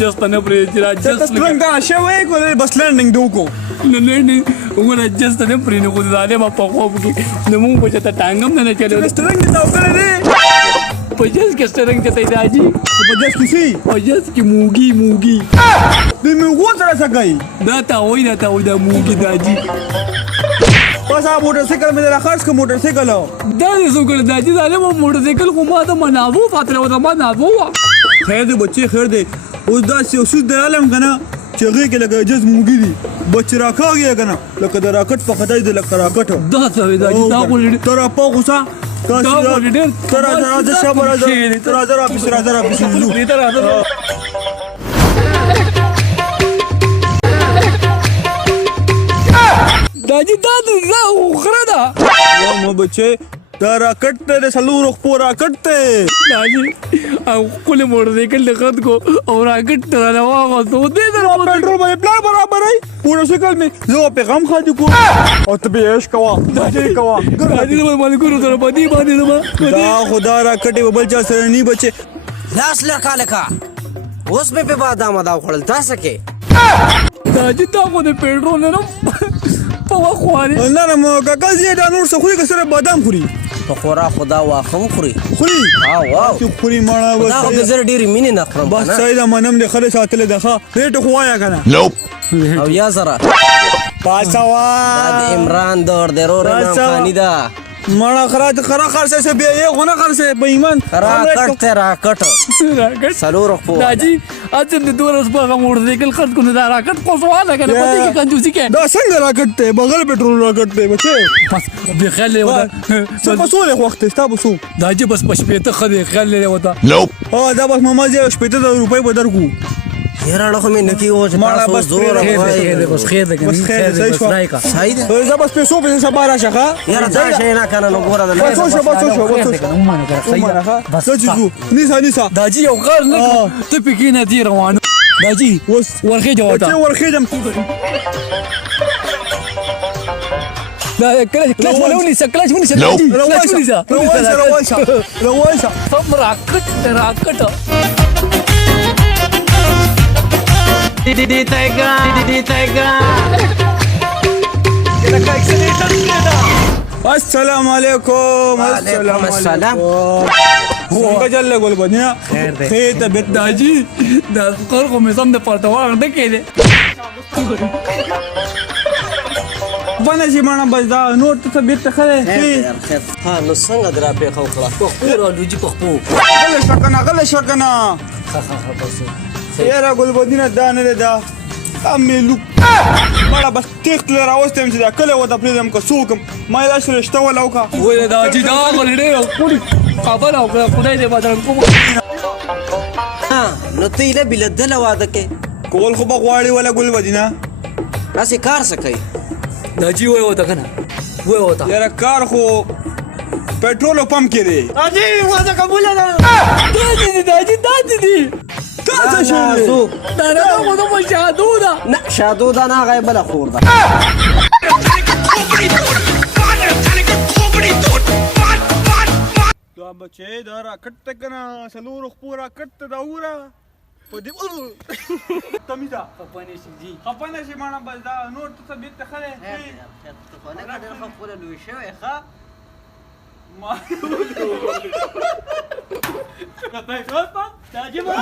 just نه پرې راجست سترنګ دا شوی کو بس لندنګ دوکو نه وګوره just نه پرې نه کو ځاله ما په خو کې نو مونږ په چته ټانګم نه چلو سترنګ دا وکړه په just کې سترنګ چته داجی په جس کسی په just کې موګي د موږ سره سګای دا تا وای دا موګي داجی بس موټر سایکل مې را خرڅ ک موټر سایکل دا څه کول داجی ظالم موټر سایکل خو ما ته مناوو فاتره وته مناوو خیر دې بچي خیر دې اوس دا سوسو درالم کنه چې غي کې لګا جز موګي دي بچ راکاږي کنه لکه د راکټ په خدای دې لکه راکټ دا څه داجی دا ولې تر په غوسه دا ولې ډېر تر راځه شابه راځه داجی دا خره ده مو بچي دا راکټ ته سلو رخ پورا راکټ ته داجی او کله موټر سایکل د خد کو او راکټ ته راوغه تو دې در पेट्रोल में प्लान बराबर है पूरा साइकिल में जो पैगाम खा दू को और तबे ऐश कवा दादी कवा داجی د مال ګورو تر پدی باندې دا خدا راکټ بل چا سره ني بچي لاس لکا اوس به په بادام دا خړل تاسو کې داجی تا خو د پېټرول نه په واخواري نه نه مو کاکا زی دا نور څه خوري سره بادام خوري په خورا خدا واخم خوري واو چې خوري ماړه دا خو د زر ډیری مینه نه خورم بس سیدا منم د خله ساتل دغه ریټ خوایا کنه او یا زرا پاسوا د عمران دور درور نام خانی دا ماړه خرا خرڅه سه بیا یې غونه خرڅه به ایمان راکټ سلور خو داجی اته د دورس په موټر سایکل خرڅ کو نه دا راکټ کو سواله کنه پدې کې کنجوسي کې دا څنګه راکټ ته بغل پېټرول راکټ ته بچي بس به خل ودا څه مسؤل وخت ستا بسو داجی بس پښپېته خدي خل ودا دا بس ماما جی شپېته روپۍ به درکو یاره خو مې نکی و چې تاسو زور وای بس خیر ده بس رايکا صحیح ده زه بس پیسو په حساب راشه یاره دا شي نه کنه نو ګوره ده بس نيسا داجی یو غر نه ته پکې نه دی روانو داجی ورخه جوړه ورخه جم لا كلاش وني داجی روانسا طب راکټ دي تايغا السلام عليكم السلام څنګه جل ګل بنیا خیر ته بد داجی دا فقر کو مې سم د پټوار نه کېده باندې چې مانا بس دا نور ته بیت خله ها نو څنګه درا په خو خلاص خو لوجي په خو غل شکنه یاره ګل بدینه دا نه دا امې لوک مړه بس تخت لرا واستم چې دا کله ودا پریدم کو سوکم ما لا شرشته ولا وکا وای داجی دا ولډه خبر او خدای دې بدل کوم نو ته له بلدل واده کې کول خو بغواړي ولا ګل بدینه راسي کار سکي داجی وای وتا کنه وای وتا یاره کار خو پېټرول پمپ کې دی اجي واده قبول نه داجی تاسو شو دا نه مو د شادو دا نه شادو دا نه غي بل خور دا دا بچي دا راکټ تکنا سلور خپورا کټ دا وره په دې تمیزا خپانه شي مانا بس دا نور ته بیت خله خپانه کډر خپل لوي شوی ښا ما Capaz, opa, tá de boa.